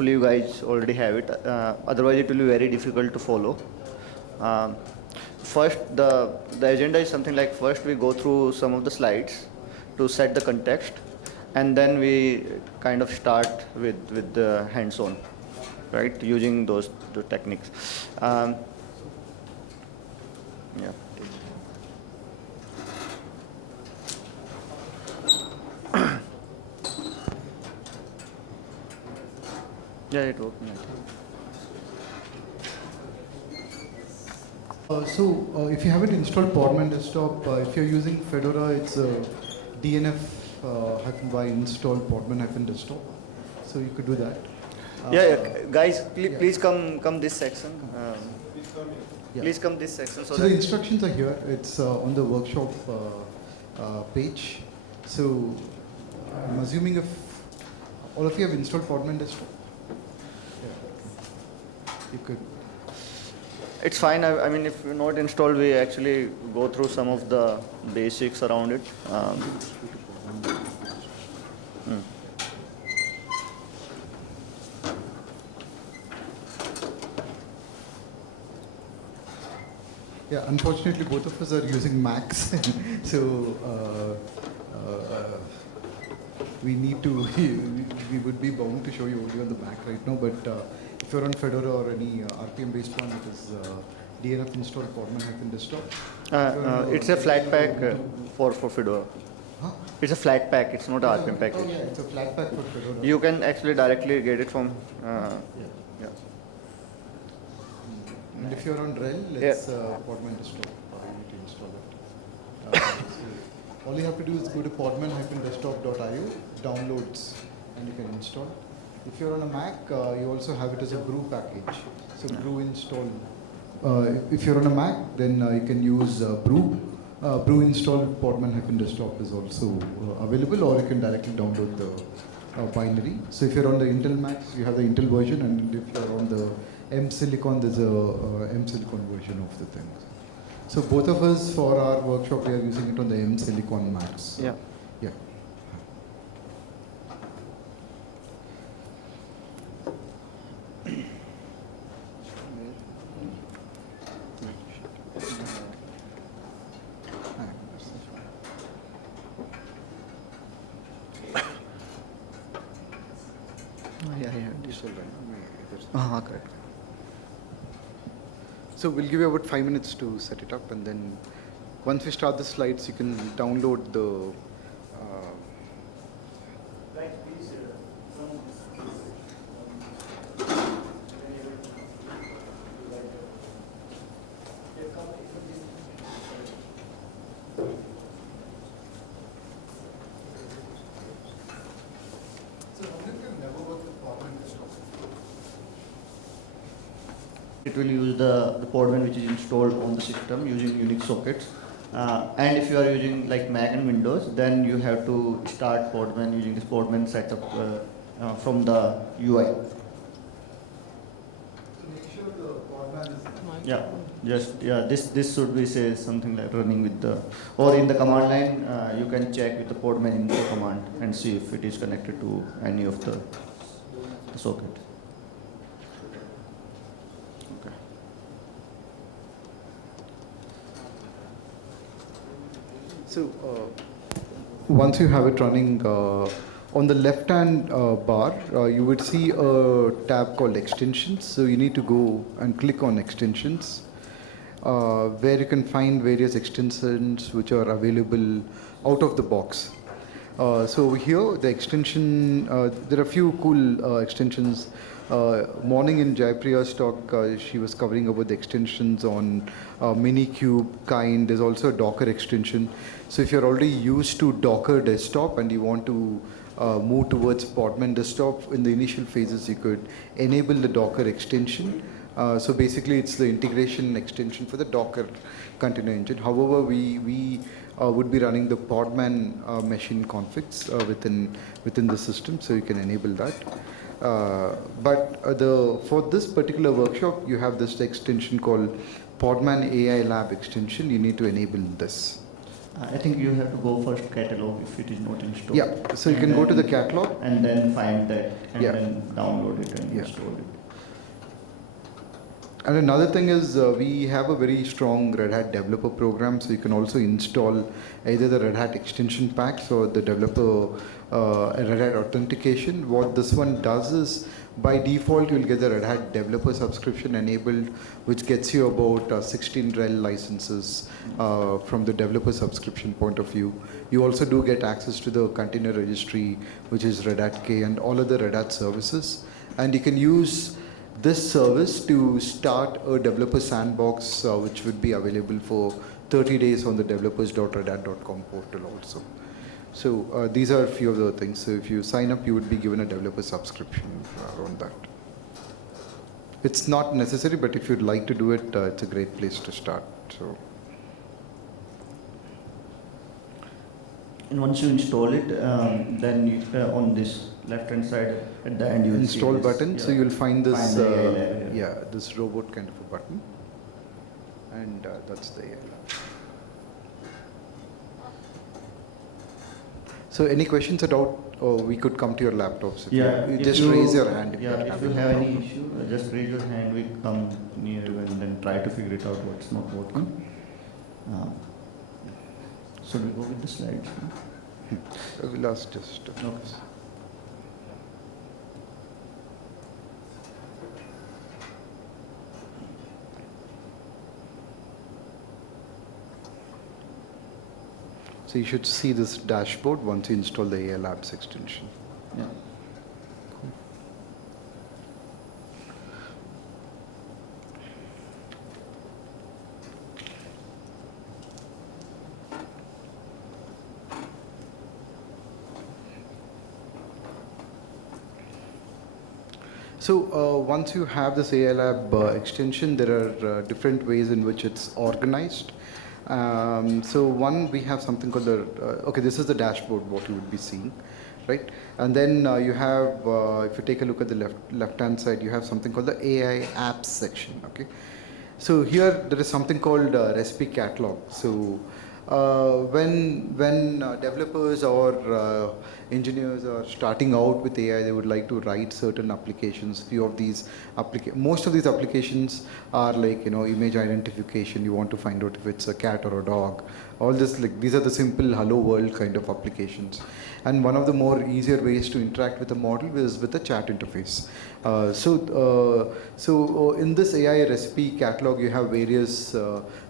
hopefully you guys already have it. Otherwise, it will be very difficult to follow. First, the agenda is something like, first we go through some of the slides to set the context, and then we kind of start with the hands-on, right, using those techniques. Yeah. Yeah, it worked. If you haven't installed Podman Desktop, if you're using Fedora, it's DNF-y install Podman-Desktop. So you could do that. Guys, please come this section. Please come this section. So the instructions are here. It's on the workshop page. So I'm assuming if all of you have installed Podman Desktop, you could. It's fine. I mean, if you're not installed, we actually go through some of the basics around it. Yeah, unfortunately, both of us are using Macs, so we need to. We would be bound to show you only on the Mac right now, but. If you're on Fedora or any RPM-based one, it is DNF install Podman-Desktop. It's a flat pack for Fedora. Huh? It's a flat pack. It's not an RPM package. Oh, yeah, it's a flat pack for Fedora. You can actually directly get it from. Yeah. And if you're on RHEL, it's Podman Desktop. You need to install it. All you have to do is go to podman-desktop.io, downloads, and you can install. If you're on a Mac, you also have it as a brew package. So brew install. If you're on a Mac, then you can use brew. Brew install Podman-Desktop is also available, or you can directly download the binary. So if you're on the Intel Macs, you have the Intel version, and if you're on the M Silicon, there's a M Silicon version of the thing. So both of us, for our workshop, we are using it on the M Silicon Macs. Yeah. Yeah. Correct. So we'll give you about 5 minutes to set it up, and then once we start the slides, you can download the. It will use the Podman which is installed on the system using Unix sockets. And if you are using like Mac and Windows, then you have to start Podman using this Podman setup from the UI. So make sure the Podman is. This should be say something like running with the, or in the command line you can check with the Podman info command and see if it is connected to any of the socket. So once you have it running, on the left-hand bar, you would see a tab called Extensions. So you need to go and click on Extensions, where you can find various extensions which are available out of the box. So over here, the extension, there are a few cool extensions. Morning in Jayapriya's talk, she was covering about the extensions on Minikube kind. There's also a Docker extension. So if you're already used to Docker desktop and you want to move towards Podman Desktop, in the initial phases, you could enable the Docker extension. So basically, it's the integration extension for the Docker container engine. However, we would be running the Podman machine configs within the system, so you can enable that. For this particular workshop, you have this extension called Podman AI Lab extension. You need to enable this. I think you have to go first catalog if it is not installed. Yeah, so you can go to the catalog. And then find that and Yeah. then download it and Yeah. install it. And another thing is we have a very strong Red Hat developer program, so you can also install either the Red Hat extension packs or the developer Red Hat authentication. What this one does is, by default, you'll get the Red Hat developer subscription enabled, which gets you about 16 RHEL licenses from the developer subscription point of view. You also do get access to the container registry, which is Red Hat K, and all other Red Hat services. And you can use this service to start a developer sandbox, which would be available for 30 days on the developers.redhat.com portal also. So these are a few of the things. So if you sign up, you would be given a developer subscription around that. It's not necessary, but if you'd like to do it, it's a great place to start. So. And once you install it, then you, on this left-hand side at the end, you will install see button. this, So you'll find this, find the AI lab, yeah, this robot kind of a button, and that's the AI lab. So any questions about? We could come to your laptops. If you just raise your hand. If you have any issue, just raise your hand. We come near you and then try to figure it out what's not working. So we go with the slides. We'll ask just. Okay. So you should see this dashboard once you install the AI Labs extension. Yeah. So once you have this AI Lab extension, there are different ways in which it's organized. So one, we have something called the, okay, this is the dashboard, what you would be seeing, right? And then you have, if you take a look at the left-hand side, you have something called the AI apps section, okay? So here there is something called recipe catalog. So when developers or engineers are starting out with AI, they would like to write certain applications. Few of these most of these applications are like, you know, image identification. You want to find out if it's a cat or a dog. All this, like, these are the simple hello world kind of applications. And one of the more easier ways to interact with the model is with the chat interface. So in this AI recipe catalog, you have various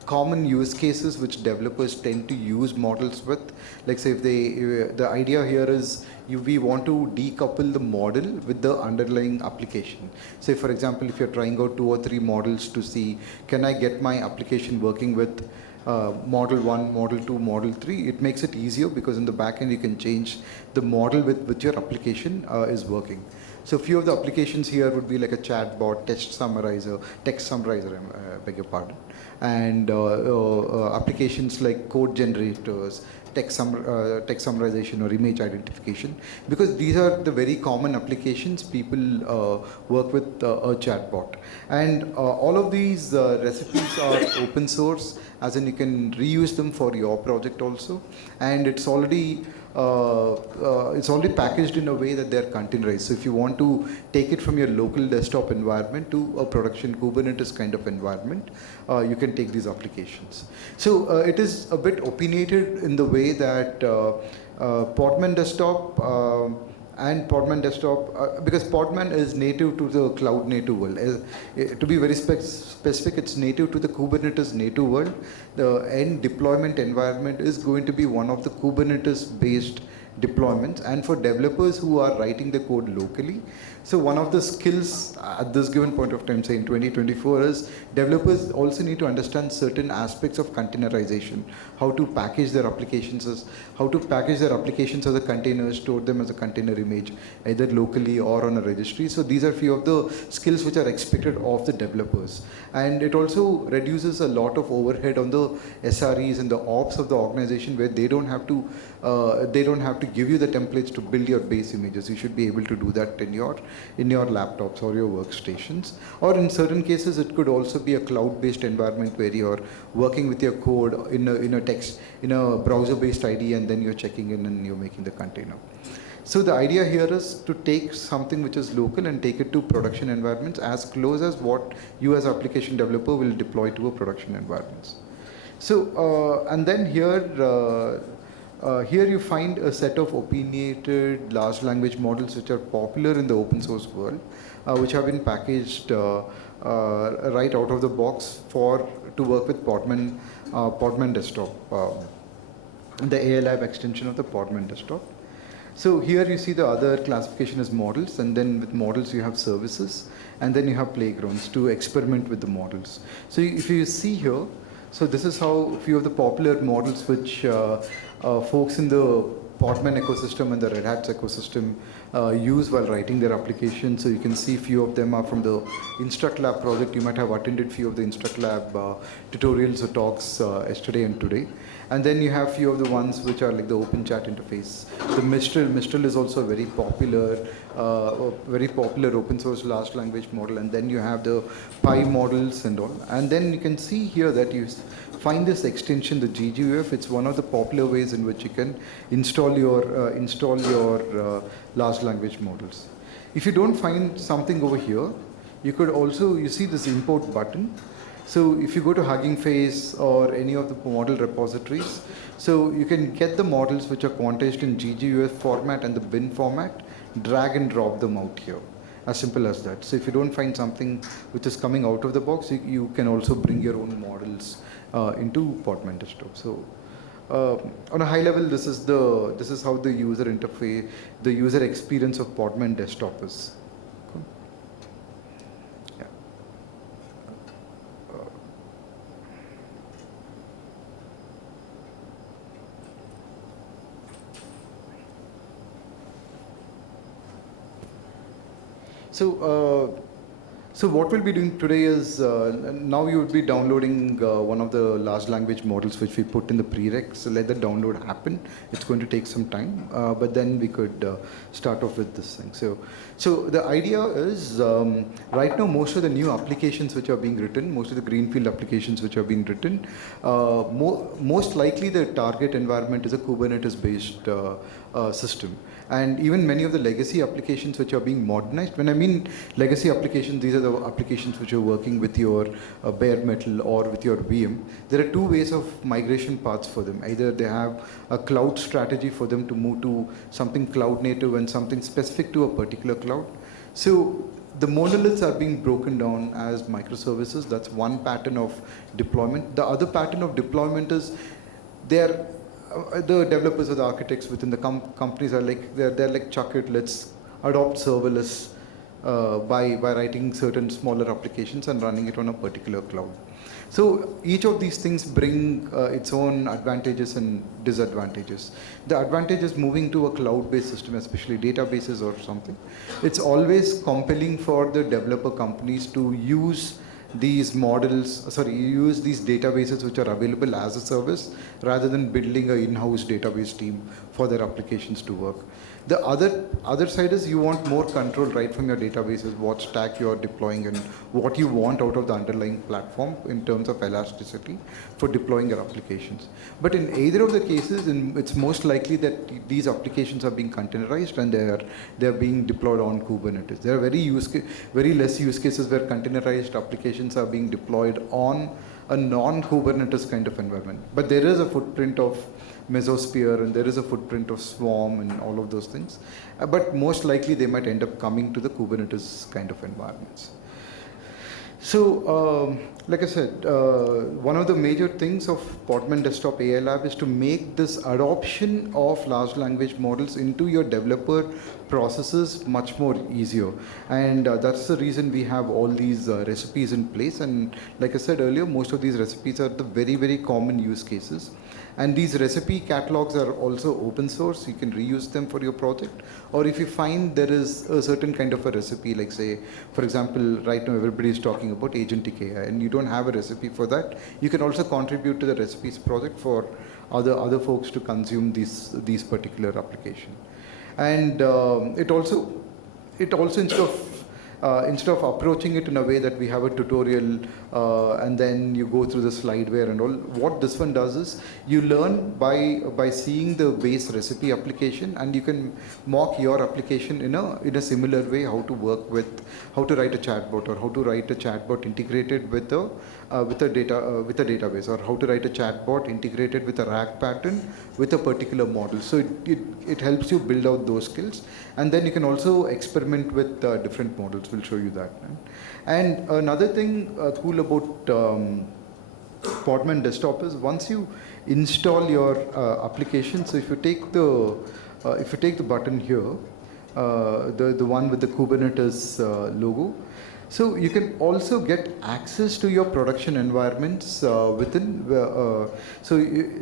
common use cases which developers tend to use models with. Like, say, if the idea here is we want to decouple the model with the underlying application. Say, for example, if you're trying out 2 or 3 models to see, can I get my application working with model 1, model 2, model 3, it makes it easier because in the back end you can change the model with which your application is working. So a few of the applications here would be like a chatbot, text summarizer, beg your pardon, and applications like code generators, text summarization or image identification, because these are the very common applications people work with a chatbot. And all of these recipes are open source, as in you can reuse them for your project also, and it's already packaged in a way that they're containerized. So if you want to take it from your local desktop environment to a production Kubernetes kind of environment, you can take these applications. So it is a bit opinionated in the way that Podman Desktop and Podman Desktop, because Podman is native to the cloud native world. To be very specific, it's native to the Kubernetes native world. The end deployment environment is going to be one of the Kubernetes based deployments, and for developers who are writing the code locally. So one of the skills at this given point of time, say in 2024, is developers also need to understand certain aspects of containerization, how to package their applications as a container, store them as a container image, either locally or on a registry. So these are few of the skills which are expected of the developers. And it also reduces a lot of overhead on the SREs and the ops of the organization, where they don't have to give you the templates to build your base images. You should be able to do that in your laptops or your workstations. Or in certain cases, it could also be a cloud-based environment where you're working with your code in a browser-based IDE, and then you're checking in and you're making the container. So the idea here is to take something which is local and take it to production environments as close as what you as application developer will deploy to a production environments. So and then here you find a set of opinionated large language models which are popular in the open source world, which have been packaged right out of the box to work with Podman Desktop, the AI Lab extension of the Podman Desktop. So here you see the other classification as models, and then with models you have services, and then you have playgrounds to experiment with the models. So if you see here, so this is how a few of the popular models which folks in the Podman ecosystem and the Red Hat ecosystem use while writing their applications. So you can see few of them are from the Instruct Lab project. You might have attended few of the Instruct Lab tutorials or talks yesterday and today. And then you have few of the ones which are like the open chat interface. The Mistral is also a very popular open source large language model. And then you have the Pi models and all. And then you can see here that you find this extension, the GGUF. It's one of the popular ways in which you can install your large language models. If you don't find something over here, you could also, you see this import button. So if you go to Hugging Face or any of the model repositories, so you can get the models which are quantized in GGUF format and the bin format, drag and drop them out here. As simple as that. So if you don't find something which is coming out of the box, you can also bring your own models into Podman Desktop. So on a high level, this is how the user interface, the user experience of Podman Desktop is. Cool. Yeah. So what we'll be doing today is, now you would be downloading one of the large language models which we put in the prereq. So let the download happen. It's going to take some time, but then we could start off with this thing. So the idea is, right now most of the new applications which are being written, most of the greenfield applications which are being written, most likely the target environment is a Kubernetes-based system. And even many of the legacy applications which are being modernized, when I mean legacy applications, these are the applications which are working with your bare metal or with your VM. There are two ways of migration paths for them. Either they have a cloud strategy for them to move to something cloud native and something specific to a particular cloud. So the monoliths are being broken down as microservices. That's one pattern of deployment. The other pattern of deployment is the developers or the architects within the companies are like, they're like, chuck it, let's adopt serverless by writing certain smaller applications and running it on a particular cloud. So each of these things bring its own advantages and disadvantages. The advantage is moving to a cloud-based system, especially databases or something. It's always compelling for the developer companies to use these use these databases which are available as a service rather than building an in-house database team for their applications to work. The other side is you want more control right from your databases, what stack you are deploying and what you want out of the underlying platform in terms of elasticity for deploying your applications. But in either of the cases, it's most likely that these applications are being containerized and they're being deployed on Kubernetes. There are very less use cases where containerized applications are being deployed on a non-Kubernetes kind of environment. But there is a footprint of Mesosphere and there is a footprint of Swarm and all of those things. But most likely they might end up coming to the Kubernetes kind of environments. So, like I said, one of the major things of Podman Desktop AI Lab is to make this adoption of large language models into your developer processes much more easier. And that's the reason we have all these recipes in place. And like I said earlier, most of these recipes are the very, very common use cases. And these recipe catalogs are also open source. You can reuse them for your project. Or if you find there is a certain kind of a recipe, like say, for example, right now everybody is talking about agentic AI and you don't have a recipe for that, you can also contribute to the recipes project for other folks to consume these particular application. And it also instead of approaching it in a way that we have a tutorial and then you go through the slideware and all, what this one does is you learn by seeing the base recipe application, and you can mock your application in a similar way, how to work with, how to write a chatbot, or how to write a chatbot integrated with a database, or how to write a chatbot integrated with a RAG pattern with a particular model. So it helps you build out those skills, and then you can also experiment with different models. We'll show you that. Right? And another thing cool about Podman Desktop is once you install your application, so if you take the button here, the one with the Kubernetes logo, so you can also get access to your production environments within.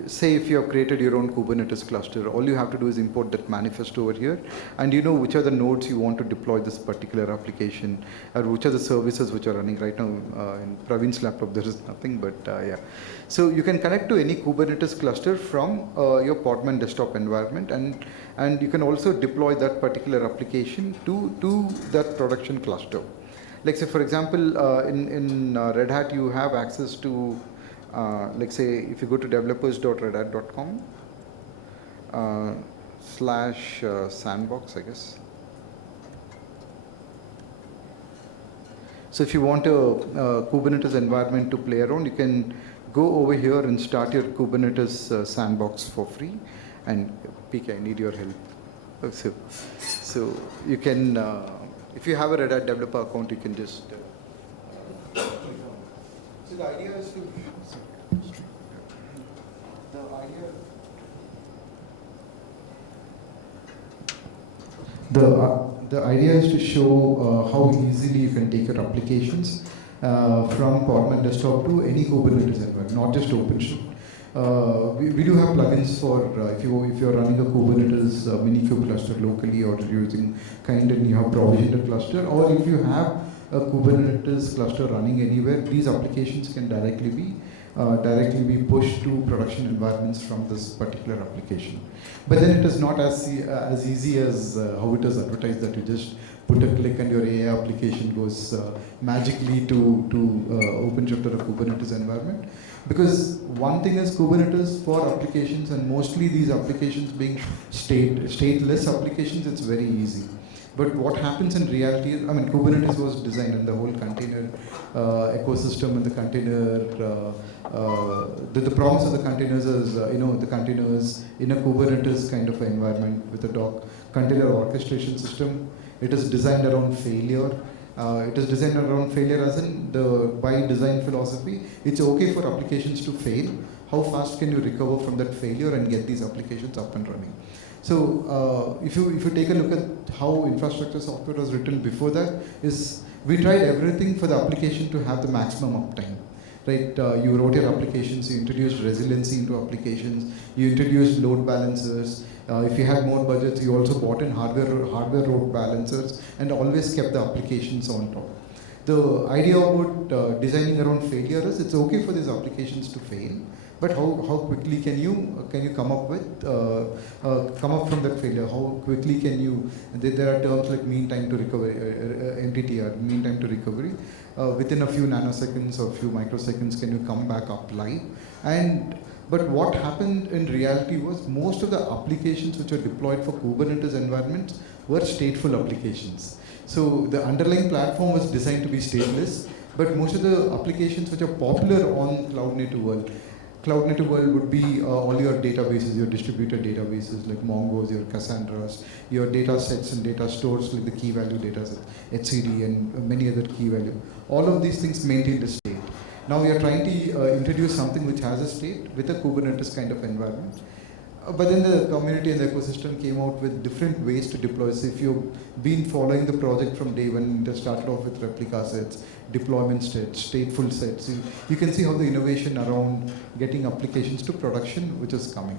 Say if you have created your own Kubernetes cluster, all you have to do is import that manifest over here, and you know which are the nodes you want to deploy this particular application, or which are the services which are running right now. In Praveen's laptop there is nothing, but yeah. So you can connect to any Kubernetes cluster from your Podman Desktop environment, and you can also deploy that particular application to that production cluster. Like say for example, in Red Hat you have access to, like say if you go to developers.redhat.com /sandbox, I guess. So if you want a Kubernetes environment to play around, you can go over here and start your Kubernetes sandbox for free. And PK, I need your help. So you can. If you have a Red Hat developer account, you can just. So the idea is to. The idea is to show how easily you can take your applications from Podman Desktop to any Kubernetes environment, not just OpenShift. We do have plugins for if you're running a Kubernetes Minikube cluster locally, or using kind and you have provisioned a cluster, or if you have a Kubernetes cluster running anywhere, these applications can directly be pushed to production environments from this particular application. But then it is not as easy as how it is advertised, that you just put a click and your AI application goes magically to OpenShift or a Kubernetes environment. Because one thing is Kubernetes for applications, and mostly these applications being stateless applications, it's very easy. But what happens in reality is, I mean, Kubernetes was designed, and the whole container ecosystem and the container, the promise of the containers is, the containers in a Kubernetes kind of environment with a container orchestration system. It is designed around failure. It is designed around failure as in by design philosophy. It's okay for applications to fail. How fast can you recover from that failure and get these applications up and running? So if you take a look at how infrastructure software was written before that, is we tried everything for the application to have the maximum uptime. Right? You wrote your applications, you introduced resiliency into applications, you introduced load balancers. If you had more budgets, you also bought in hardware load balancers, and always kept the applications on top. The idea about designing around failure is it's okay for these applications to fail, but how quickly can you come up from that failure? How quickly can you? There are terms like mean time to recovery, MTTR, mean time to recovery. Within a few nanoseconds or few microseconds, can you come back up live? But what happened in reality was most of the applications which are deployed for Kubernetes environments were stateful applications. So the underlying platform was designed to be stateless, but most of the applications which are popular on Cloud Native World would be all your databases, your distributed databases like Mongos, your Cassandras, your data sets and data stores like the key value data set, HCD, and many other key value. All of these things maintain the state. Now we are trying to introduce something which has a state with a Kubernetes kind of environment. But then the community and the ecosystem came out with different ways to deploy. So if you've been following the project from day one, it started off with replica sets, deployment sets, stateful sets. You can see how the innovation around getting applications to production, which is coming.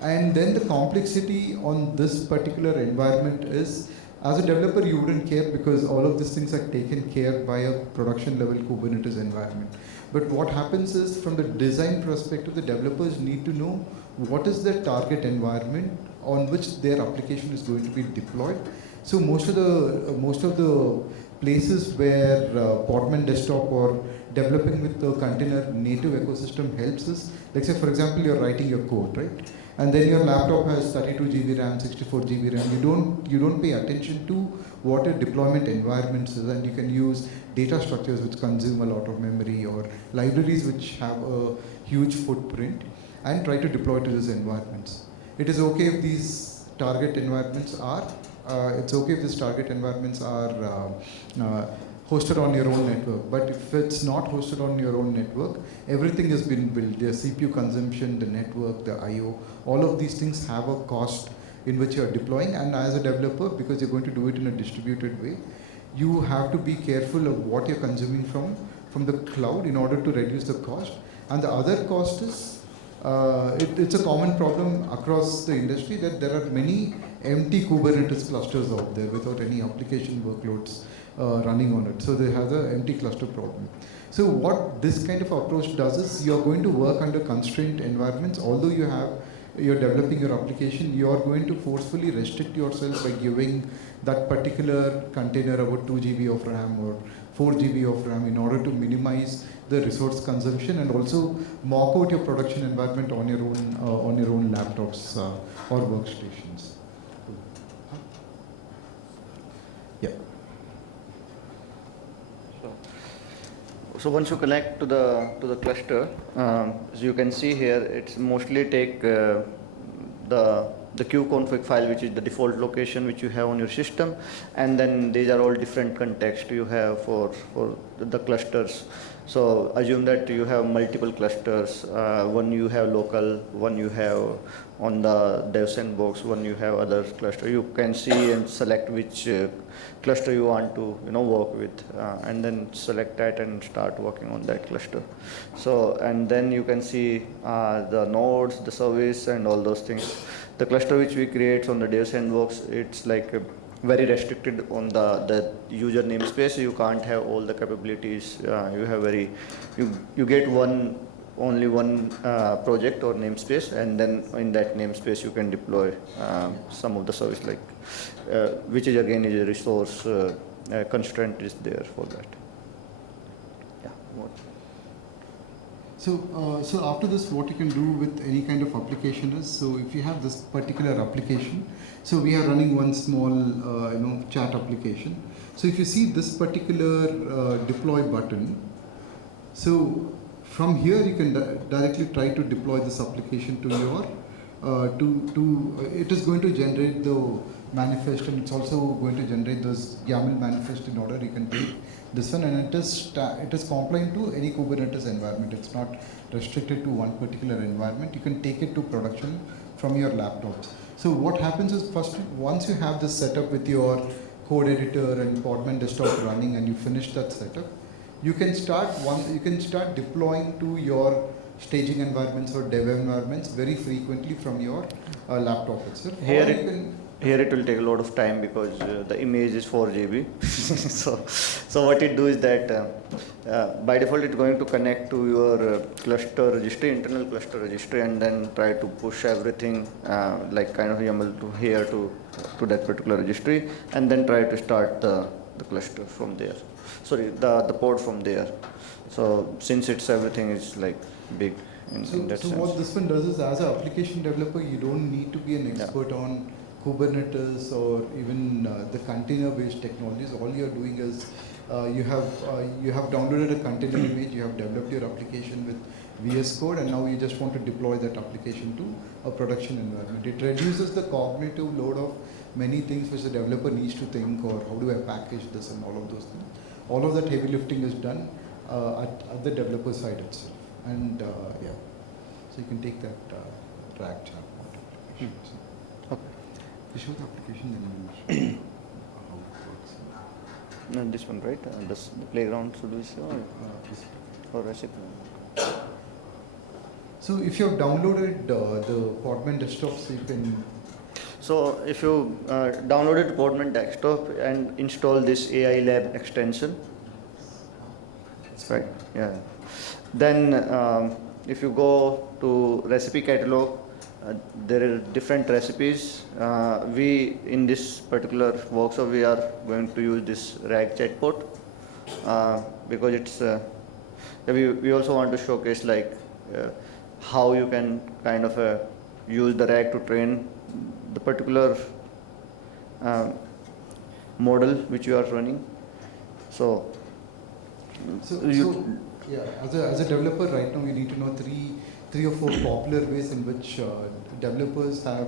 And then the complexity on this particular environment is, as a developer, you wouldn't care because all of these things are taken care by a production level Kubernetes environment. But what happens is, from the design perspective, the developers need to know what is the target environment on which their application is going to be deployed. So most of the places where Podman Desktop or developing with the container native ecosystem helps us. Like say for example, you're writing your code, right? And then your laptop has 32 GB RAM, 64 GB RAM. You don't pay attention to what your deployment environments is, and you can use data structures which consume a lot of memory or libraries which have a huge footprint, and try to deploy to these environments. It is okay if these target environments are hosted on your own network. But if it's not hosted on your own network, everything has been built. The CPU consumption, the network, the I/O, all of these things have a cost in which you're deploying. And as a developer, because you're going to do it in a distributed way, you have to be careful of what you're consuming from the cloud in order to reduce the cost. And the other cost is, it's a common problem across the industry that there are many empty Kubernetes clusters out there without any application workloads running on it. So they have the empty cluster problem. So what this kind of approach does is you're going to work under constrained environments. Although you're developing your application, you're going to forcefully restrict yourself by giving that particular container about 2 GB of RAM or 4 GB of RAM in order to minimize the resource consumption, and also mock out your production environment on your own laptops or workstations. Yeah. So once you connect to the cluster, as you can see here, it's mostly take the qconfig file, which is the default location which you have on your system, and then these are all different contexts you have for the clusters. So assume that you have multiple clusters. One you have local, one you have on the dev sandbox, one you have other cluster. You can see and select which cluster you want to work with, and then select that and start working on that cluster. So and then you can see the nodes, the service, and all those things. The cluster which we create on the dev sandbox, it's like very restricted on the user namespace. You can't have all the capabilities. You get only one project or namespace, and then in that namespace you can deploy some of the service, like which is again is a resource constraint is there for that. Yeah. What? So after this, what you can do with any kind of application is, so if you have this particular application, so we are running one small chat application. So if you see this particular deploy button, so from here you can directly try to deploy this application to your it is going to generate the manifest, and it's also going to generate those YAML manifest in order you can take this one, and it is compliant to any Kubernetes environment. It's not restricted to one particular environment. You can take it to production from your laptops. So what happens is, first, once you have this setup with your code editor and Podman Desktop running, and you finish that setup, you can start deploying to your staging environments or dev environments very frequently from your laptop itself. Here it will take a lot of time because the image is 4 GB. so what it do is that by default it's going to connect to your cluster registry, internal cluster registry, and then try to push everything like kind of YAML to here to that particular registry, and then try to start the cluster from there. Sorry, the pod from there. So since everything is like big in that sense. So what this one does is, as an application developer, you don't need to be an expert on Kubernetes or even the container-based technologies. All you're doing is you have downloaded a container image, you have developed your application with VS Code, and now you just want to deploy that application to a production environment. It reduces the cognitive load of many things which the developer needs to think, or how do I package this and all of those things. All of that heavy lifting is done at the developer side itself. And yeah, so you can take that drag chart. Okay. You show the application, then you will show how it works. No, this one, right? The playground should we show or recipe? So if you have downloaded the Podman Desktop, so you can. So if you downloaded Podman Desktop and install this AI Lab extension, right? Yeah. Then if you go to recipe catalog, there are different recipes. We in this particular workshop we are going to use this RAG chatbot because it's we also want to showcase like how you can kind of use the RAG to train the particular model which you are running. So, Yeah, as a developer right now, you need to know three or four popular ways in which developers have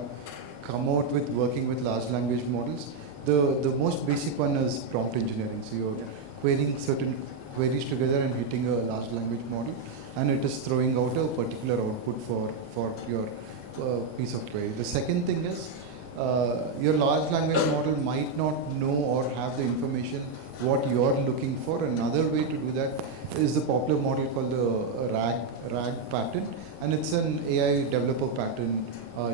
come out with working with large language models. The most basic one is prompt engineering. So you're querying certain queries together and hitting a large language model, and it is throwing out a particular output for your piece of query. The second thing is your large language model might not know or have the information what you're looking for. Another way to do that is the popular model called the RAG pattern, and it's an AI developer pattern,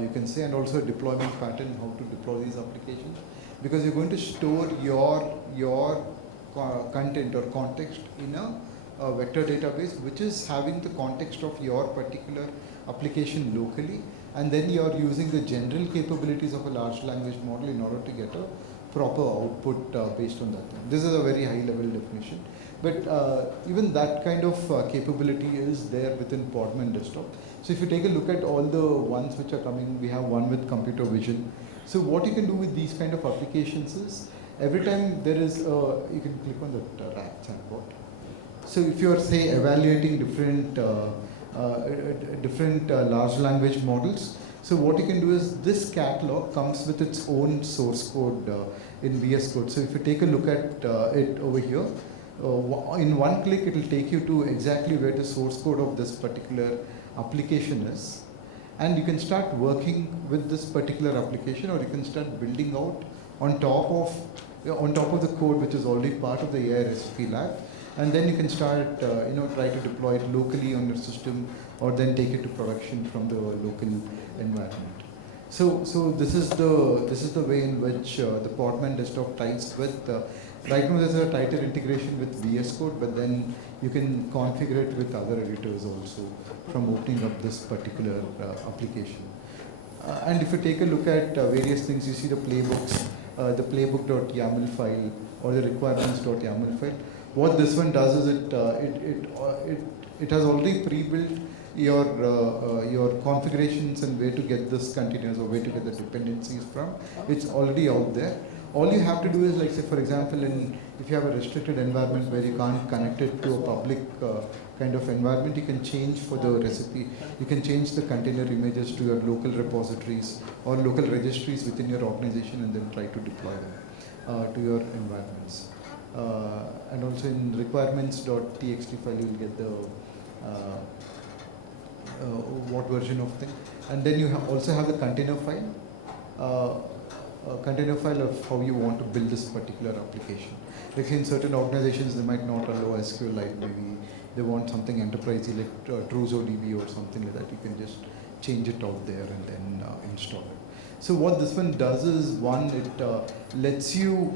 you can say, and also a deployment pattern, how to deploy these applications, because you're going to store your content or context in a vector database which is having the context of your particular application locally, and then you're using the general capabilities of a large language model in order to get a proper output based on that. This is a very high level definition, but even that kind of capability is there within Podman Desktop. So if you take a look at all the ones which are coming, we have one with computer vision. So what you can do with these kind of applications is, every time there is, you can click on the RAG chatbot. So if you are, say, evaluating different large language models, so what you can do is, this catalog comes with its own source code in VS Code. So if you take a look at it over here, in one click it will take you to exactly where the source code of this particular application is, and you can start working with this particular application, or you can start building out on top of the code which is already part of the AI recipe lab, and then you can start try to deploy it locally on your system, or then take it to production from the local environment. So this is the way in which the Podman Desktop ties with. Right now there's a tighter integration with VS Code, but then you can configure it with other editors also from opening up this particular application. And if you take a look at various things, you see the playbooks, the playbook.yaml file or the requirements.yaml file. What this one does is it has already pre-built your configurations and where to get this containers or where to get the dependencies from. It's already out there. All you have to do is, like, say for example, if you have a restricted environment where you can't connect it to a public kind of environment, you can change for the recipe. You can change the container images to your local repositories or local registries within your organization, and then try to deploy them to your environments. And also in requirements.txt file, you will get the what version of thing. And then you also have the container file. Container file of how you want to build this particular application. Like in certain organizations, they might not allow SQLite, maybe they want something enterprisey like TrueZoDB or something like that. You can just change it out there and then install it. So what this one does is, one, it lets you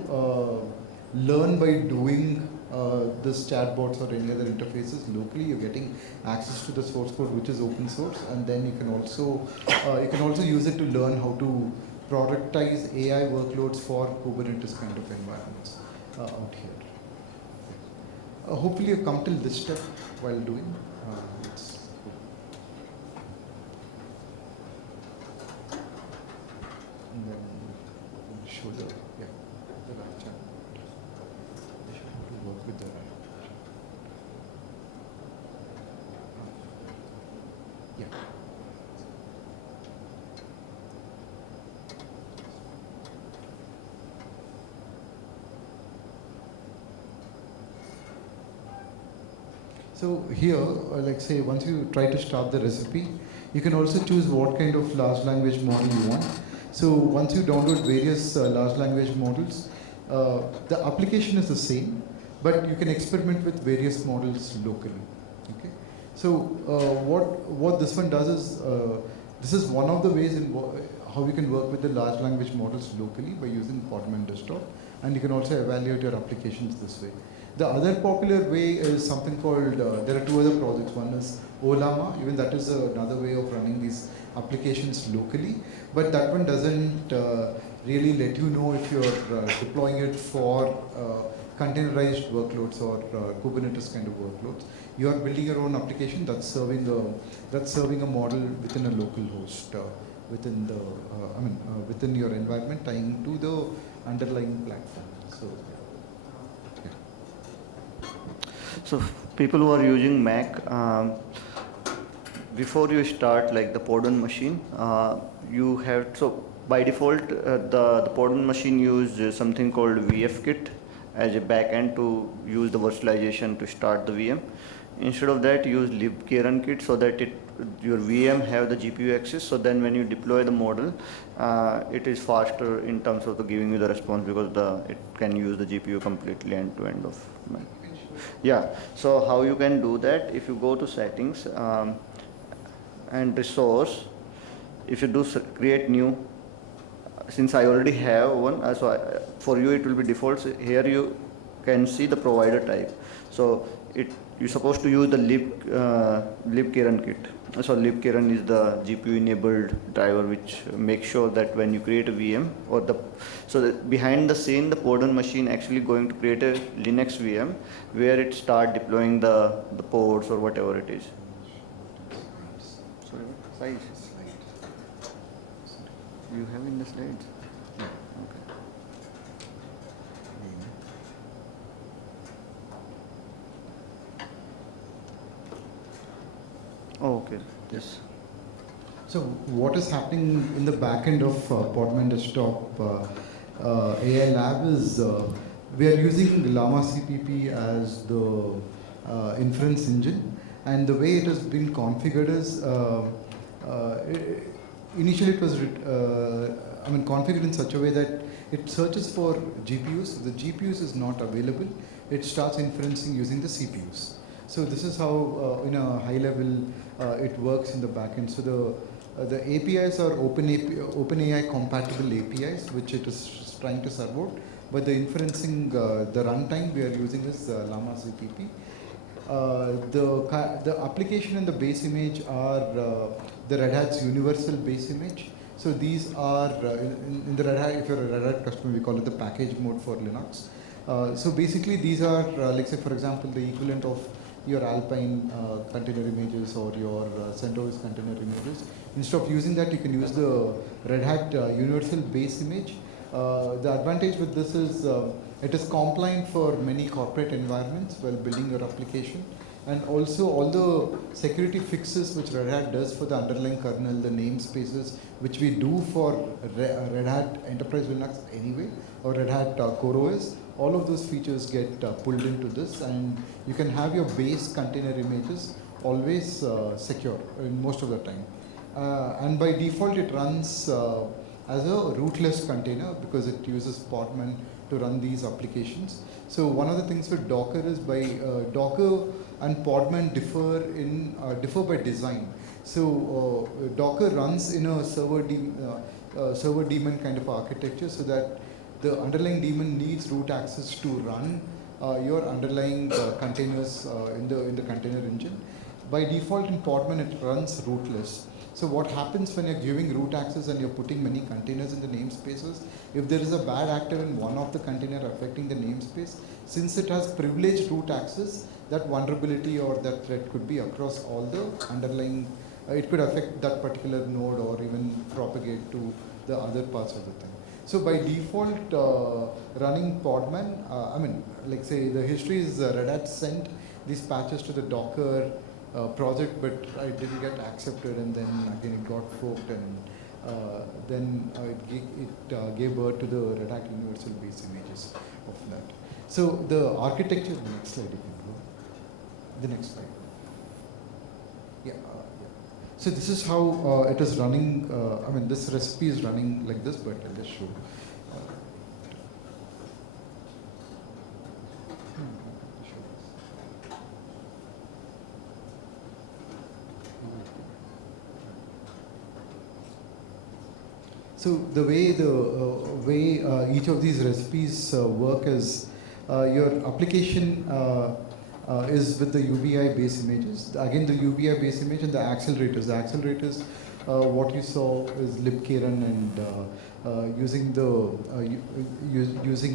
learn by doing this chatbots or any other interfaces locally. You're getting access to the source code, which is open source, and then you can also use it to learn how to productize AI workloads for Kubernetes kind of environments out here. Hopefully you've come till this step while doing. And then show the right channel. I should have to work with the right. Yeah. So here, like say, once you try to start the recipe, you can also choose what kind of large language model you want. So once you download various large language models, the application is the same, but you can experiment with various models locally. Okay. So what this one does is, this is one of the ways in how you can work with the large language models locally by using Podman Desktop, and you can also evaluate your applications this way. The other popular way is something called, there are two other projects. One is Olama, even that is another way of running these applications locally, but that one doesn't really let you know if you're deploying it for containerized workloads or Kubernetes kind of workloads. You are building your own application that's serving a model within a local host, within the within your environment, tying to the underlying platform. So people who are using Mac, before you start like the Podman machine, you have, so by default the Podman machine use something called VF-Kit as a backend to use the virtualization to start the VM. Instead of that, use libkRunKit so that your VM have the GPU access. So then when you deploy the model, it is faster in terms of giving you the response because it can use the GPU completely end to end of Mac. Yeah, so how you can do that, if you go to settings and resource, if you do create new, since I already have one, for you it will be default. So here you can see the provider type. So you're supposed to use the libkRunKit. So libkRun is the GPU enabled driver which makes sure that when you create a VM behind the scene, the Podman machine actually going to create a Linux VM where it start deploying the ports or whatever it is. Sorry, what size? You have in the slides? Yeah. Okay. Oh, okay. Yes. So what is happening in the backend of Podman Desktop AI Lab is we are using Llama CPP as the inference engine, and the way it has been configured is initially it was configured in such a way that it searches for GPUs. If the GPUs is not available, it starts inferencing using the CPUs. So this is how, in a high level, it works in the backend. So the APIs are OpenAI compatible APIs, which it is trying to support. But the inferencing, the runtime we are using is Llama CPP. The application and the base image are the Red Hat's universal base image. So these are, in the Red Hat, if you're a Red Hat customer, we call it the package mode for Linux. So basically these are, let's say for example, the equivalent of your Alpine container images or your CentOS container images. Instead of using that, you can use the Red Hat universal base image. The advantage with this is it is compliant for many corporate environments while building your application. And also all the security fixes which Red Hat does for the underlying kernel, the namespaces, which we do for Red Hat Enterprise Linux anyway, or Red Hat Core OS, all of those features get pulled into this, and you can have your base container images always secure in most of the time. And by default, it runs as a rootless container because it uses Podman to run these applications. So one of the things with Docker is Docker and Podman differ by design. So Docker runs in a server daemon kind of architecture, so that the underlying daemon needs root access to run your underlying containers in the container engine. By default in Podman, it runs rootless. So what happens when you're giving root access and you're putting many containers in the namespaces, if there is a bad actor in one of the container affecting the namespace, since it has privileged root access, that vulnerability or that threat could be across all the underlying, it could affect that particular node or even propagate to the other parts of the thing. So by default, running Podman, like say the history is Red Hat sent these patches to the Docker project, but it didn't get accepted, and then again it got forked, and then it gave birth to the Red Hat universal base images of that. So the architecture, the next slide you can go. The next slide. Yeah. So this is how it is running. This recipe is running like this, but I'll just show. So the way each of these recipes work is your application is with the UBI base images. Again, the UBI base image and the accelerators. The accelerators, what you saw is libkiran and using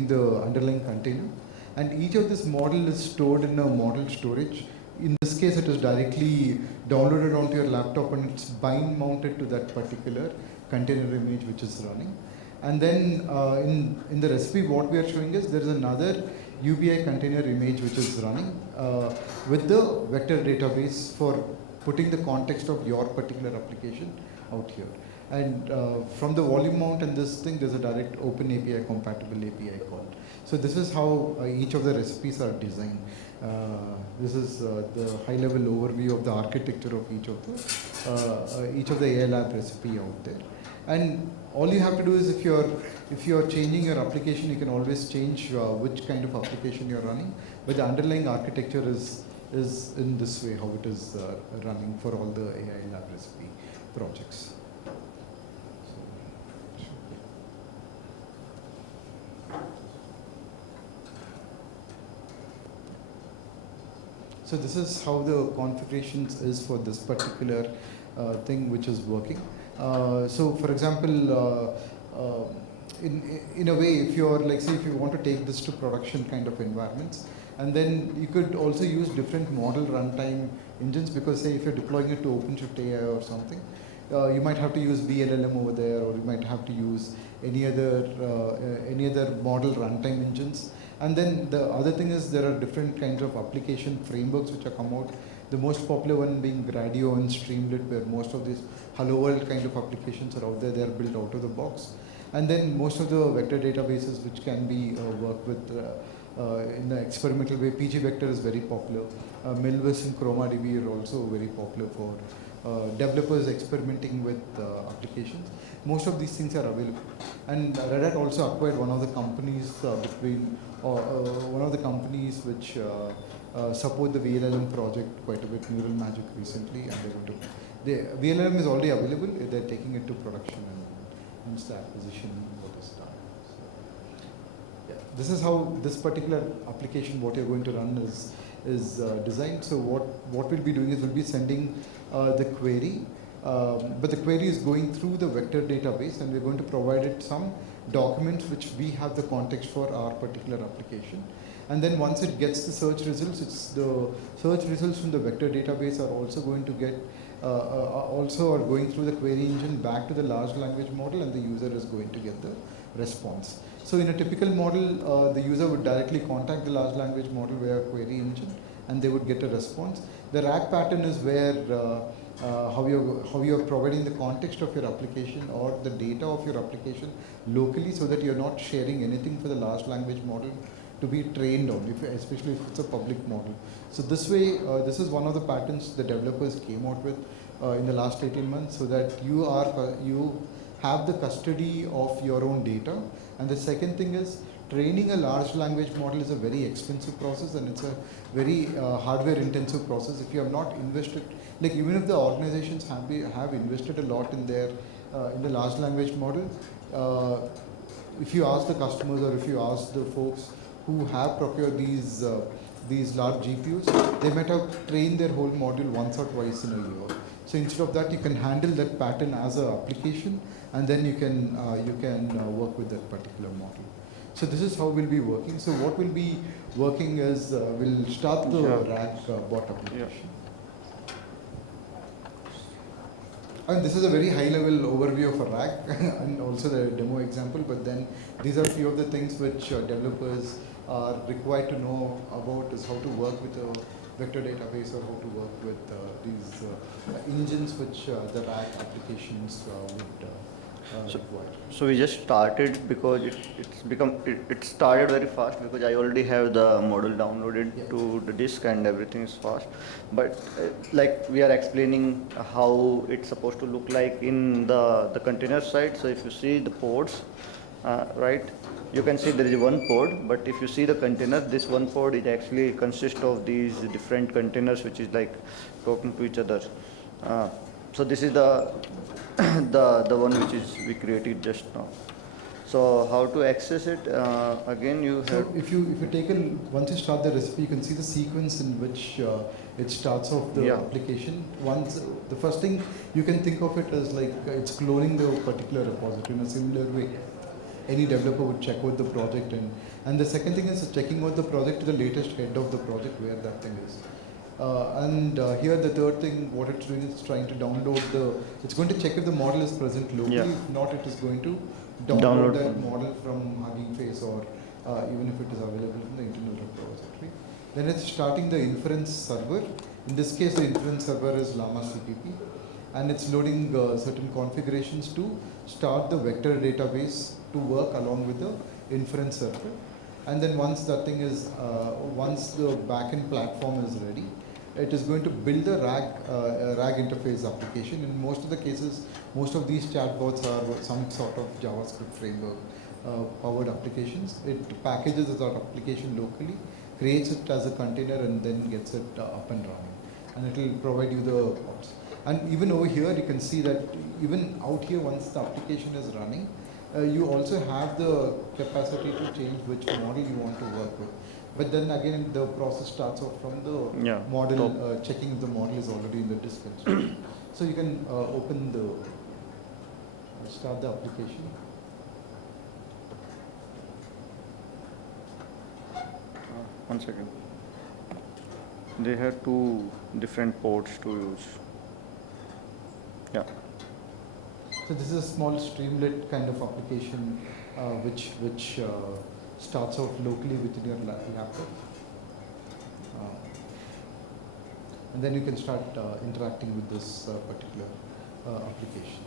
the underlying container. And each of this model is stored in a model storage. In this case, it is directly downloaded onto your laptop and it's bind mounted to that particular container image which is running. And then in the recipe, what we are showing is there is another UBI container image which is running with the vector database for putting the context of your particular application out here. And from the volume mount and this thing, there's a direct open API compatible API call. So this is how each of the recipes are designed. This is the high-level overview of the architecture of each of the AI Lab recipe out there. And all you have to do is if you're changing your application, you can always change which kind of application you're running. But the underlying architecture is in this way how it is running for all the AI Lab recipe projects. So this is how the configurations is for this particular thing which is working. So for example, in a way, if you're like, say if you want to take this to production kind of environments, and then you could also use different model runtime engines, because say if you're deploying it to OpenShift AI or something, you might have to use VLLM over there, or you might have to use any other model runtime engines. And then the other thing is there are different kinds of application frameworks which have come out. The most popular one being Gradio and Streamlit, where most of these Hello World kind of applications are out there. They are built out of the box. And then most of the vector databases which can be worked with in the experimental way. PG Vector is very popular. Milvus and ChromaDB are also very popular for developers experimenting with applications. Most of these things are available. And Red Hat also acquired one of the companies one of the companies which support the VLLM project quite a bit, Neural Magic recently, and VLLM is already available. They're taking it to production, and hence the acquisition what is done. So, yeah, this is how this particular application, what you're going to run, is designed. So what we'll be doing is we'll be sending the query, but the query is going through the vector database, and we're going to provide it some documents which we have the context for our particular application. And then once it gets the search results, the search results from the vector database are also going to get also are going through the query engine back to the large language model, and the user is going to get the response. So in a typical model, the user would directly contact the large language model via query engine, and they would get a response. The RAG pattern is where how you're providing the context of your application or the data of your application locally, so that you're not sharing anything for the large language model to be trained on, especially if it's a public model. So this way, this is one of the patterns the developers came out with in the last 18 months, so that you have the custody of your own data. And the second thing is, training a large language model is a very expensive process, and it's a very hardware intensive process. If you have not invested, like even if the organizations have invested a lot in their in the large language model, if you ask the customers or if you ask the folks who have procured these large GPUs, they might have trained their whole module once or twice in a year. So instead of that, you can handle that pattern as an application, and then you can work with that particular model. So this is how we'll be working. So what will be working is we'll start the RAG bot application. And this is a very high-level overview of a RAG and also the demo example. But then these are a few of the things which developers are required to know about, is how to work with a vector database, or how to work with these engines which the RAG applications would require. So we just started because it started very fast, because I already have the model downloaded to the disk and everything is fast. But like we are explaining how it's supposed to look like in the container side. So if you see the pods, right, you can see there is one pod, but if you see the container, this one pod is actually consists of these different containers which is like talking to each other. So this is the one which is we created just now. So how to access it? Again, you So have. if you take once you start the recipe, you can see the sequence in which it starts off the Yeah. application. Once the first thing you can think of it as like it's cloning the particular repository in a similar way. Any developer would check out the project, and the second thing is checking out the project to the latest head of the project where that thing is. Here the third thing, what it's doing is trying to download it's going to check if the model is present locally. Yeah. If not, it is going to download that model from Hugging Face or even if it is available in the internal repository. Then it's starting the inference server. In this case, the inference server is Llama CPP, and it's loading certain configurations to start the vector database to work along with the inference server. And then once that thing is, once the backend platform is ready, it is going to build a RAG interface application. In most of the cases, most of these chatbots are some sort of JavaScript framework powered applications. It packages that application locally, creates it as a container, and then gets it up and running. And it will provide you the ops. And even over here, you can see that even out here, once the application is running, you also have the capacity to change which model you want to work with. But then again, the process starts off from the model, checking if the model is already in the disk. So you can start the application. One second. They have two different ports to use. Yeah. So this is a small Streamlit kind of application which starts off locally within your laptop. And then you can start interacting with this particular application.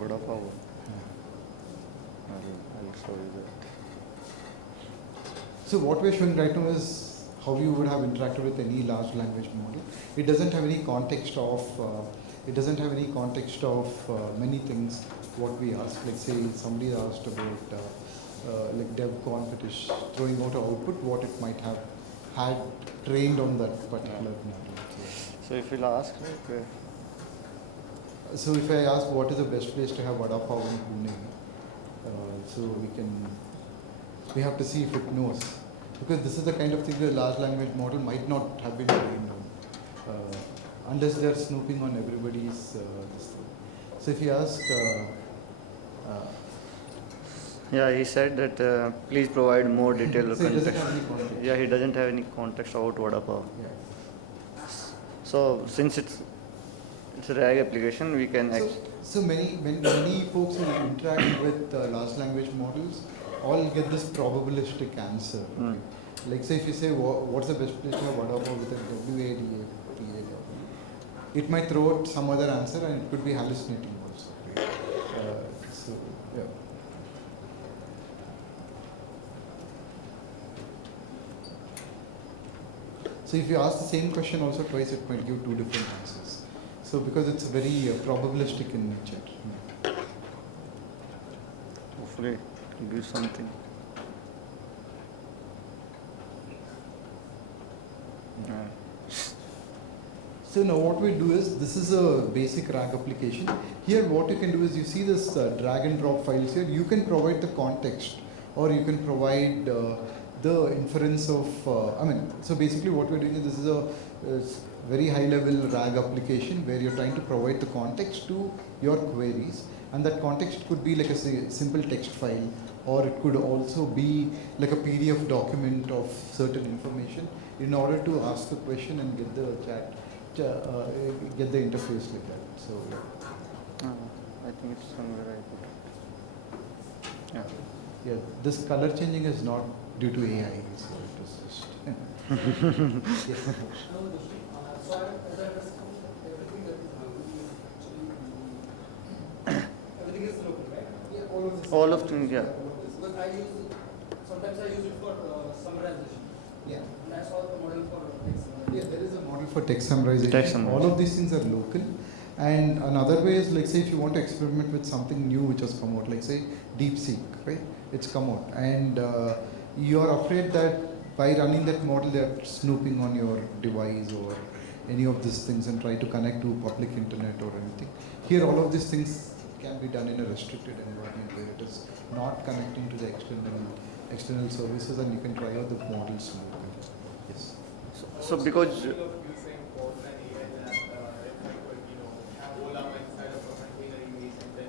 Vada Pav. I'll show you that. So what we're showing right now is how you would have interacted with any large language model. It doesn't have any context of many things what we ask. Like say somebody asked about like DevConf, it is throwing out an output what it might have had trained on that particular model. So if you'll ask, so if I ask what is the best place to have Vada Pav in Pune, so we have to see if it knows. Because this is the kind of thing the large language model might not have been trained on, unless they're snooping on everybody's this thing. So if you ask, yeah, he said that please provide more detailed so context. It doesn't have any context. Yeah, he doesn't have any context about Vada Pav. Yeah. So since it's a RAG application, we can. So many folks who interact with large language models all get this probabilistic answer. Okay? Like say if you say what's the best place to have Vada Pav with a WADA, it might throw out some other answer and it could be hallucinating also. Right? So yeah. So if you ask the same question also twice, it might give two different answers. So because it's very probabilistic in nature. Hopefully, do something. So now what we do is, this is a basic RAG application. Here what you can do is, you see this drag and drop files here. You can provide the context or you can provide the inference of, so basically what we're doing is, this is a very high level RAG application where you're trying to provide the context to your queries. And that context could be like a simple text file, or it could also be like a PDF document of certain information in order to ask the question and get the get the interface like that. So I think it's somewhere I put it. Yeah, this color changing is not due to AI, so it was just. Yeah. So as I understand, everything that is everything is local, right? Yeah, all of this. All of them, yeah. Because sometimes I use it for summarization. Yeah. And I saw the model for text summarization. Yeah, there is a model for text summarization. All of these things are local. And another way is, like say if you want to experiment with something new which has come out, like say DeepSeek, right? It's come out. And you're afraid that by running that model, they're snooping on your device or any of these things and try to connect to public internet or anything. Here, all of these things can be done in a restricted environment where it is not connecting to the external services, and you can try out the models. Yes. So because Using Podman AI Lab, if I could, have Ola inside of a container image and then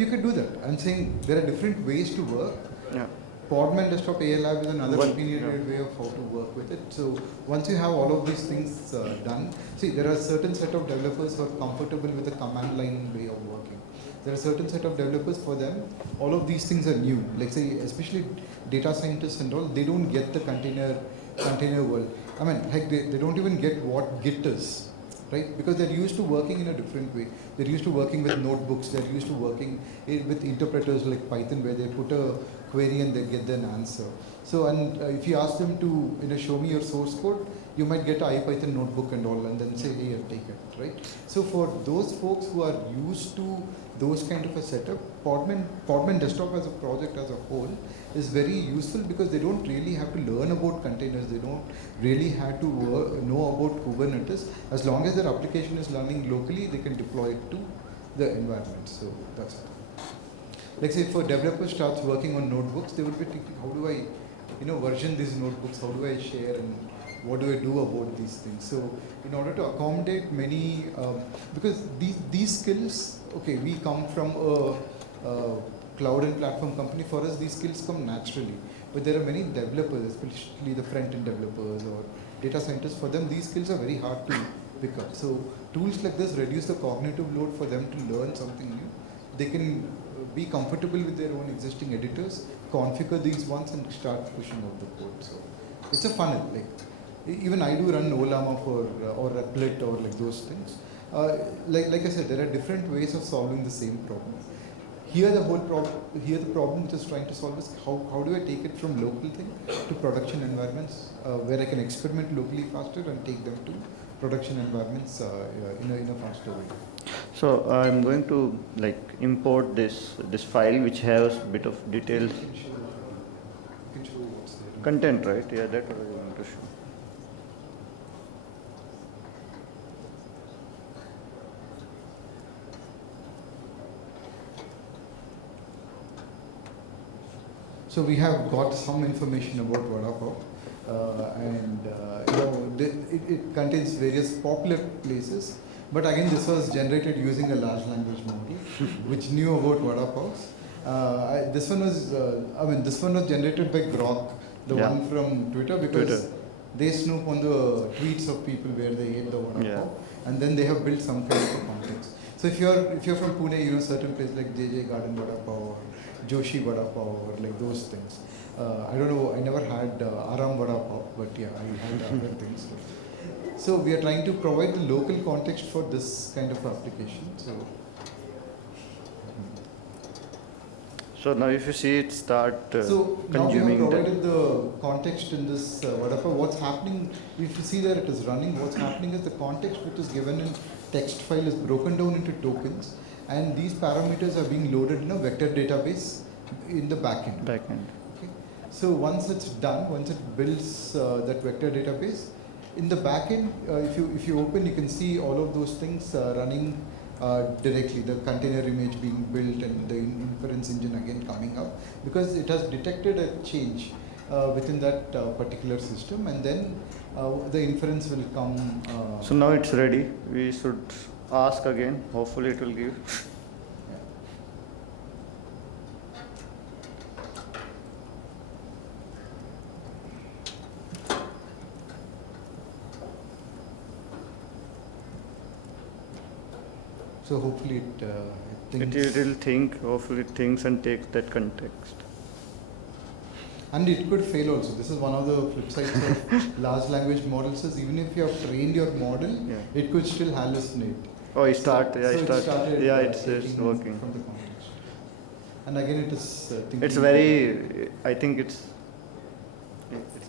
You could do that. I'm saying there are different ways to work. yeah. Podman Desktop AI Lab is another One- opinionated way of how to work with it. So once you have all of these things done, see, there are a certain set of developers who are comfortable with the command line way of working. There are a certain set of developers, for them, all of these things are new. Like say, especially data scientists and all, they don't get the container world. I mean, heck, they don't even get what Git is. Right? Because they're used to working in a different way. They're used to working with notebooks. They're used to working with interpreters like Python, where they put a query and they get an answer. So, and if you ask them to show me your source code, you might get an IPython notebook and all, and then say, hey, take it, right? So for those folks who are used to those kind of a setup, Podman Desktop as a project as a whole is very useful because they don't really have to learn about containers. They don't really have to know about Kubernetes. As long as their application is running locally, they can deploy it to the environment. So that's it. Like say, if a developer starts working on notebooks, they would be thinking, how do I, version these notebooks? How do I share and what do I do about these things? So in order to accommodate many, because these skills, okay, we come from a cloud and platform company. For us, these skills come naturally. But there are many developers, especially the front-end developers or data scientists. For them, these skills are very hard to pick up. So tools like this reduce the cognitive load for them to learn something new. They can be comfortable with their own existing editors, configure these ones, and start pushing out the code. So it's a funnel. Like even I do run Olama for or Replit or like those things. Like I said, there are different ways of solving the same problem. Here the problem which is trying to solve is how do I take it from local thing to production environments where I can experiment locally faster and take them to production environments in a faster way. So I'm going to import this file which has a bit of details. You can show what's there. Content, right? Yeah, that's what I want to show. So we have got some information about Vada Pav, and it contains various popular places. But again, this was generated using a large language model, which knew about Vada Pavs. This one was generated by Grok, the one from Twitter, because they snoop on the tweets of people where they ate the Vada Pav, and then they have built some kind of a context. So if you're from Pune, certain places like JJ Garden Vada Pav or Joshi Vada Pav or like those things. I don't know, I never had Aram Vada Pav, but yeah, I had other things. So we are trying to provide the local context for this kind of application. So now if you see it start so now we have consuming provided the context in this Vada Pav. What's happening, if you see that it is running, what's happening is the context which is given in text file is broken down into tokens, and these parameters are being loaded in a vector database in the backend. Okay. So once it's done, once it builds that vector database, in the backend, if you open, you can see all of those things running directly. The container image being built and the inference engine again coming up, because it has detected a change within that particular system, and then the inference will come. So now it's ready. We should ask again. Hopefully it will give. So hopefully It will think, hopefully it thinks and takes that context. And it could fail also. This is one of the flip sides of large language models, is even if you have trained your model, it could still hallucinate. Oh, it started. So it started, it's taking working. from the context. And again, it is thinking. It's very, I think it's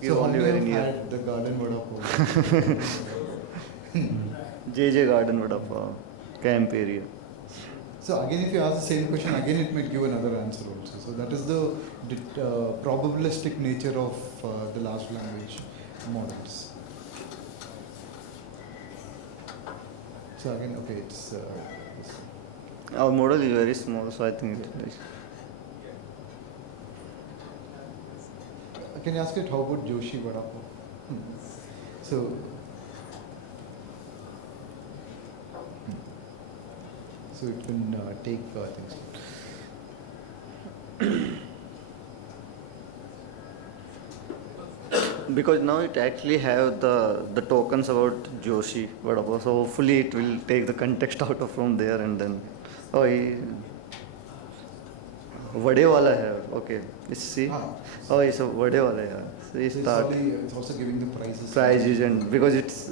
So only how very many near. had the garden Vada Pav? JJ Garden Vada Pav, camp area. So again, if you ask the same question, again it might give another answer also. So that is the probabilistic nature of the large language models. So again, okay, it's this. Our model is very small, so I think it. Can you ask it how about Joshi Vada Pav? So. So it can take things. Because now it actually have the tokens about Joshi, whatever. So hopefully it will take the context out of from there and then. Oh, Vade wala hai. Okay, let's see. Oh, it's a Vade wala hai. So It's also giving the prices. Prices and because it's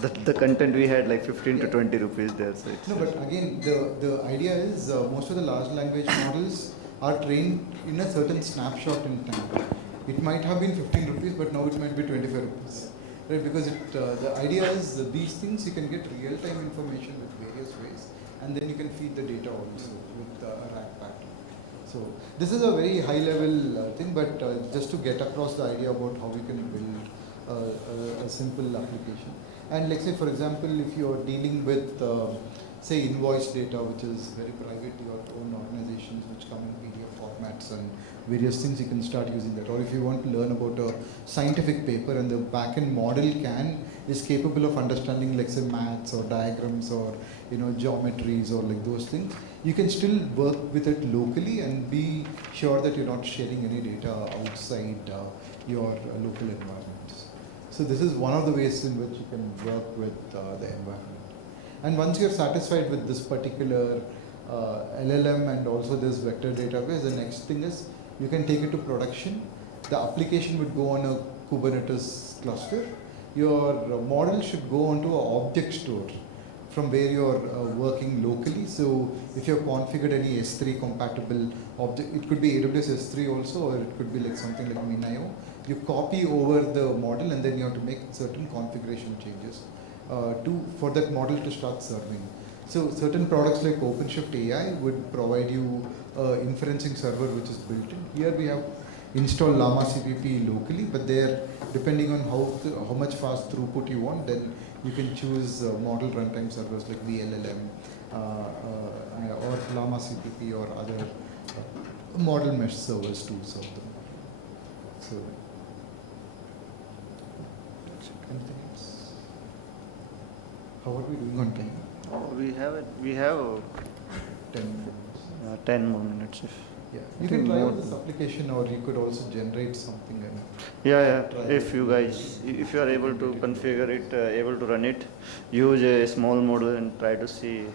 the content we had like 15 to 20 rupees there. So it's no, but again, the idea is most of the large language models are trained in a certain snapshot in time. It might have been 15 rupees, but now it might be 25 rupees. Right? Because the idea is these things you can get real-time information with various ways, and then you can feed the data also with a rack pattern. So this is a very high-level thing, but just to get across the idea about how we can build a simple application. And let's say, for example, if you are dealing with, say, invoice data, which is very private to your own organizations, which come in PDF formats and various things, you can start using that. Or if you want to learn about a scientific paper and the backend model is capable of understanding, like say, maths or diagrams or geometries or like those things, you can still work with it locally and be sure that you're not sharing any data outside your local environments. So this is one of the ways in which you can work with the environment. And once you're satisfied with this particular LLM and also this vector database, the next thing is you can take it to production. The application would go on a Kubernetes cluster. Your model should go onto an object store from where you're working locally. So if you've configured any S3 compatible object, it could be AWS S3 also, or it could be like something like Minio. You copy over the model and then you have to make certain configuration changes for that model to start serving. So certain products like OpenShift AI would provide you inferencing server which is built in. Here we have installed Llama CPP locally, but there, depending on how much fast throughput you want, then you can choose model runtime servers like VLLM or Llama CPP or other model mesh servers to serve them. So, anything else? How are we doing on time? We have 10 minutes. 10 more minutes. Yeah, you can try out this application, or you could also generate something. And yeah. If you are able to configure it, able to run it, use a small model and try to see.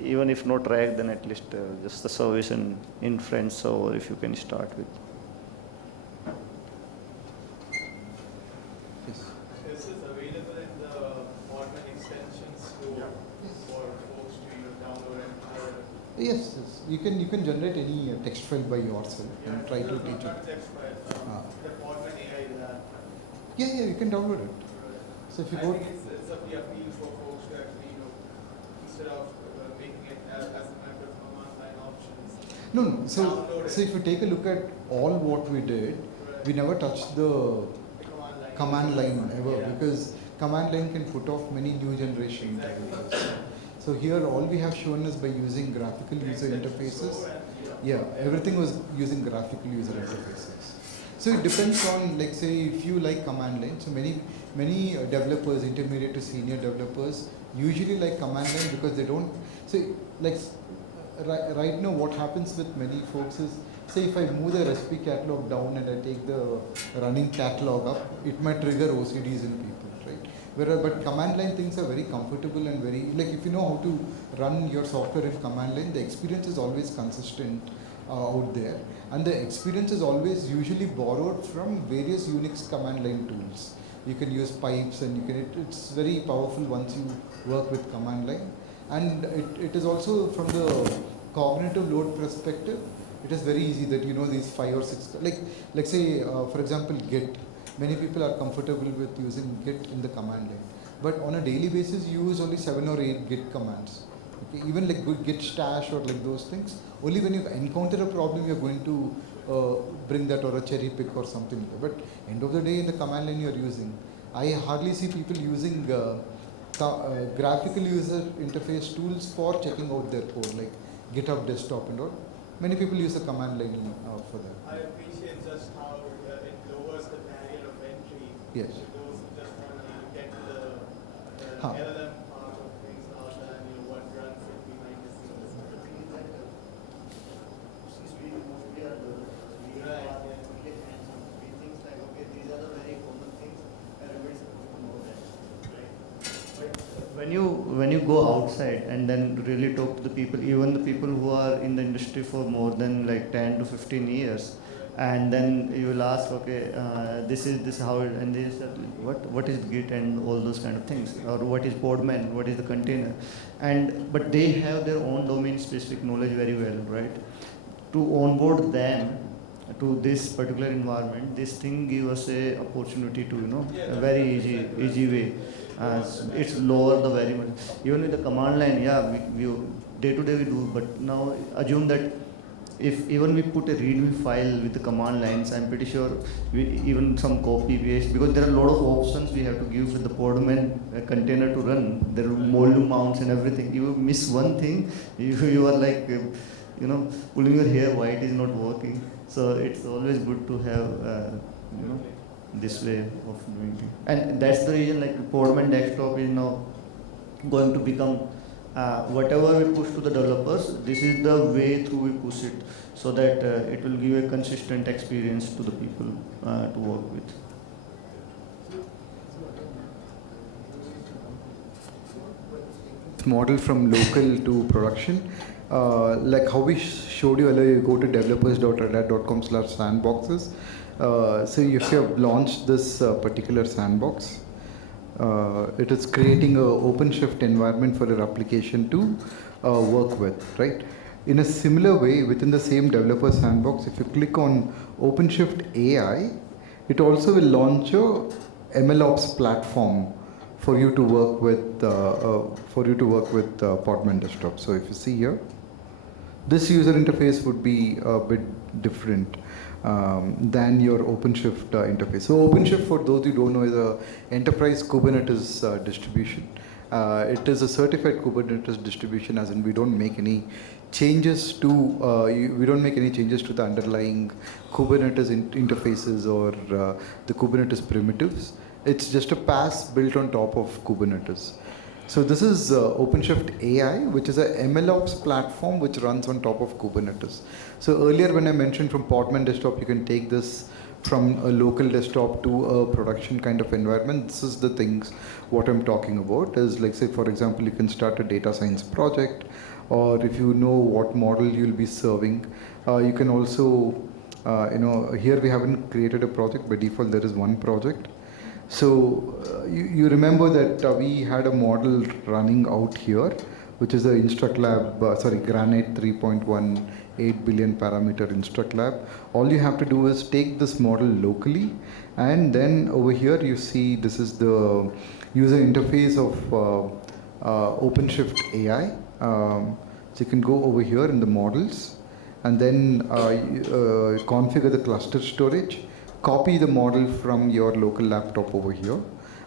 Even if not track, then at least just the service and inference server if you can start with. yes. This is available in the Podman extensions store for folks to download and try. Yes, you can generate any text file by yourself and try to teach it. Not text file, the Podman AI Lab. Yeah, you can download it. So if you I go, think it's a appeal for folks to actually, instead of making it as a matter of command line options. no. So if you take a look at all what we did, we never touched the command line ever, because command line can put off many new generation developers. So here all we have shown is by using graphical user interfaces. Yeah, everything was using graphical user interfaces. So it depends on, like say, if you like command line. So many developers, intermediate to senior developers, usually like command line because they don't. So like right now, what happens with many folks is, say if I move the recipe catalog down and I take the running catalog up, it might trigger OCDs in people, right? But command line things are very comfortable and very, like if you know how to run your software in command line, the experience is always consistent out there. And the experience is always usually borrowed from various Unix command line tools. You can use pipes and it's very powerful once you work with command line. And it is also from the cognitive load perspective, it is very easy that these 5 or 6, like say for example Git. Many people are comfortable with using Git in the command line. But on a daily basis, you use only 7 or 8 Git commands. Okay, even like git stash or like those things, only when you encounter a problem you're going to bring that, or a cherry pick or something like that. But end of the day, in the command line you're using, I hardly see people using graphical user interface tools for checking out their code, like GitHub Desktop and all. Many people use the command line for that. I appreciate just how it lowers the barrier of entry Yes. to those who just want to get to the Huh. LLM part of things rather than what runs it behind the scenes. Since we mostly are we Right, are yeah. we get hands on. We think like, okay, these are the very common things, everybody's supposed to know that, right? But when you go outside and then really talk to the people, even the people who are in the industry for more than like 10 to 15 years, and then you will ask, okay, this how it, and this what is Git and all those kind of things, or what is Podman, what is the container, and but they have their own domain specific knowledge very well, right? To onboard them to this particular environment, this thing gives us a opportunity to a very easy way. It's lower the very much. Even with the command line, yeah, we day to day we do, but now assume that if even we put a readme file with the command lines, I'm pretty sure even some copy paste, because there are a lot of options we have to give for the Podman container to run. There are volume mounts and everything. You miss one thing, you are like pulling your hair why it is not working. So it's always good to have this way of doing it. And that's the reason like Podman Desktop is now going to become whatever we push to the developers, this is the way through we push it, so that it will give a consistent experience to the people to work with. Model from local to production, like how we showed you earlier, you go to developers.redhat.com/sandboxes. So if you have launched this particular sandbox, it is creating an OpenShift environment for your application to work with, right? In a similar way, within the same developer sandbox, if you click on OpenShift AI, it also will launch a MLOps platform for you to work with Podman Desktop. So if you see here, this user interface would be a bit different than your OpenShift interface. So OpenShift, for those who don't know, is a enterprise Kubernetes distribution. It is a certified Kubernetes distribution, as in we don't make any changes to the underlying Kubernetes interfaces or the Kubernetes primitives. It's just a PaaS built on top of Kubernetes. So this is OpenShift AI, which is a MLOps platform which runs on top of Kubernetes. So earlier when I mentioned from Podman Desktop, you can take this from a local desktop to a production kind of environment. This is the things what I'm talking about is, like, say for example, you can start a data science project, or if you know what model you'll be serving, you can also, here we haven't created a project. By default there is one project. So you remember that we had a model running out here, which is the Instruct Lab, Granite 3.18 billion parameter Instruct Lab. All you have to do is take this model locally, and then over here you see this is the user interface of OpenShift AI. So you can go over here in the models, and then configure the cluster storage. Copy the model from your local laptop over here,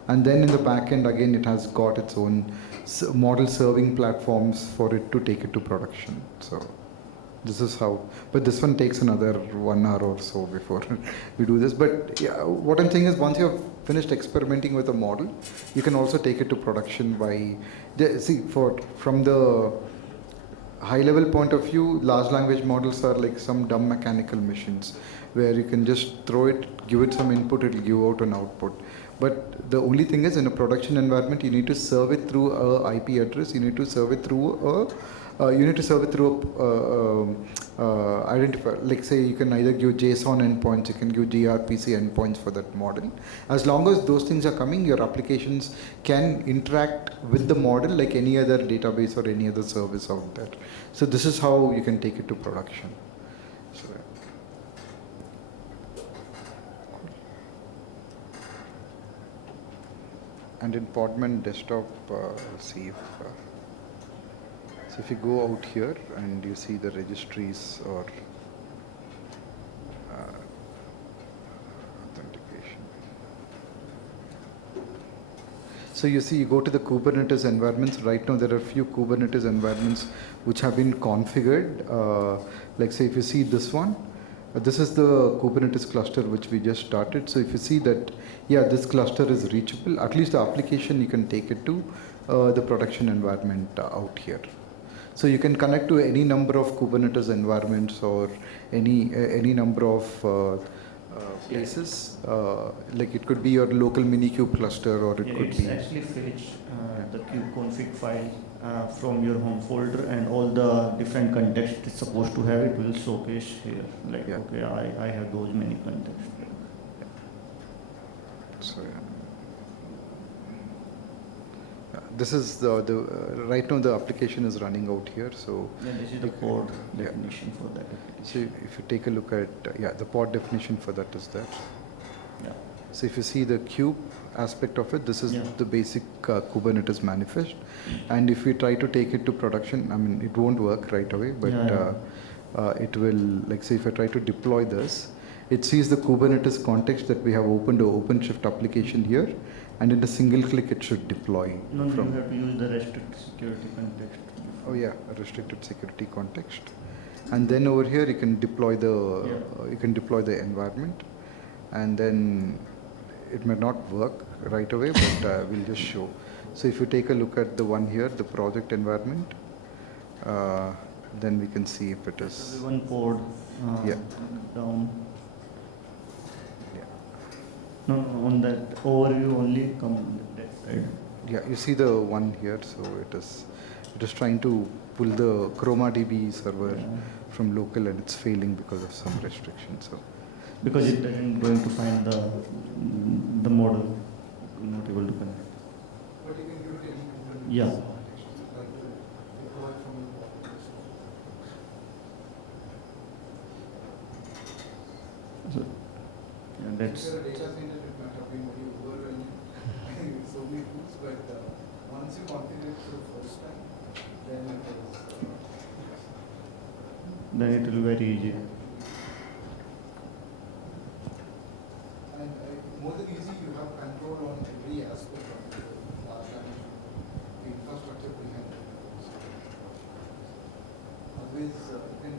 and then in the back end again it has got its own model serving platforms for it to take it to production. So this is how, but this one takes another 1 hour or so before we do this. But yeah, what I'm saying is once you have finished experimenting with a model, you can also take it to production by, from the high level point of view, large language models are like some dumb mechanical machines where you can just throw it, give it some input, it will give out an output. But the only thing is, in a production environment, you need to serve it through a IP address, you need to serve it through identifier. Like say you can either give JSON endpoints, you can give gRPC endpoints for that model. As long as those things are coming, your applications can interact with the model like any other database or any other service out there. So this is how you can take it to production. So, and in Podman Desktop, see if So if you go out here and you see the registries or authentication. So you see, you go to the Kubernetes environments. Right now, there are a few Kubernetes environments which have been configured. Like say, if you see this one, this is the Kubernetes cluster which we just started. So if you see that, yeah, this cluster is reachable. At least the application, you can take it to the production environment out here. So you can connect to any number of Kubernetes environments or any number of places. Like it could be your local Minikube cluster, or it could be. It's actually fetch the kube config file from your home folder, and all the different contexts it's supposed to have. It will showcase here. Like, Yeah. okay, I have those many contexts. So, this is the right now the application is running out here. So Yeah, this is the pod Yeah. definition for that So application. if you take a look at, the pod definition for that is that. Yeah. So if you see the kube aspect of it, this is Yeah. the basic Kubernetes manifest. And if we try to take it to production, I mean, it won't work right away, but it will, like say if I try to deploy this, it sees the Kubernetes context that we have opened an OpenShift application here, and in a single click it should deploy. No, you have to use the restricted security context. Oh yeah, a restricted security context. And then over here you can deploy the environment, and then it may not work right away, but we'll just show. So if you take a look at the one here, the project environment, then we can see if it is. One pod Yeah. down. Yeah. No, on that overview only come on that side. Yeah, you see the one here, so it is trying to pull the ChromaDB server from local, and it's failing because of some restrictions. So Because it doesn't going to find the model, not able to connect. But you can give it any Kubernetes Yeah. context, like deploy from the Kubernetes. So, yeah, that's If you're a data center, it might have been very overwhelming. So many tools, but once you configure it for the first time, then it is. then it will be very easy. And more than easy, you have control on every aspect of the large language, the infrastructure behind it. always you can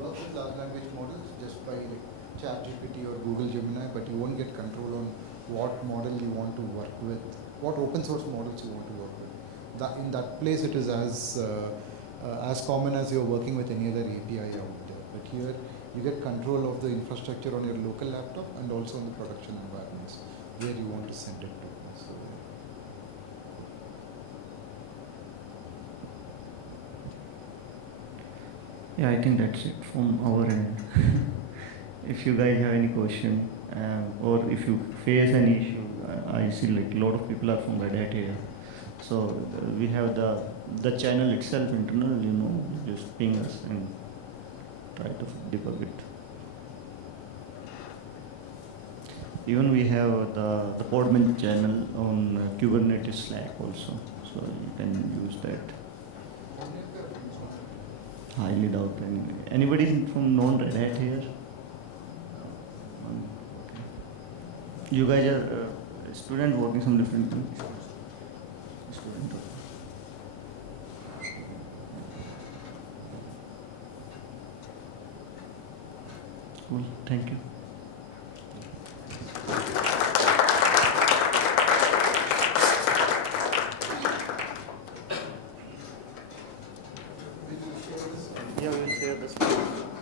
work with large language models just by ChatGPT or Google Gemini, but you won't get control on what model you want to work with, what open source models you want to work with. In that place, it is as common as you're working with any other API out there. But here, you get control of the infrastructure on your local laptop and also on the production environments where you want to send it to. So, Yeah, I think that's it from our end. If you guys have any question, or if you face any issue, I see like a lot of people are from Red Hat here. So we have the channel itself internal, just ping us and try to debug it. Even we have the Podman channel on Kubernetes Slack also, so you can use that. Highly doubt anybody from non-Red Hat here? You guys are student working some different things? Student. Cool, thank you. Yeah, we'll share the screen.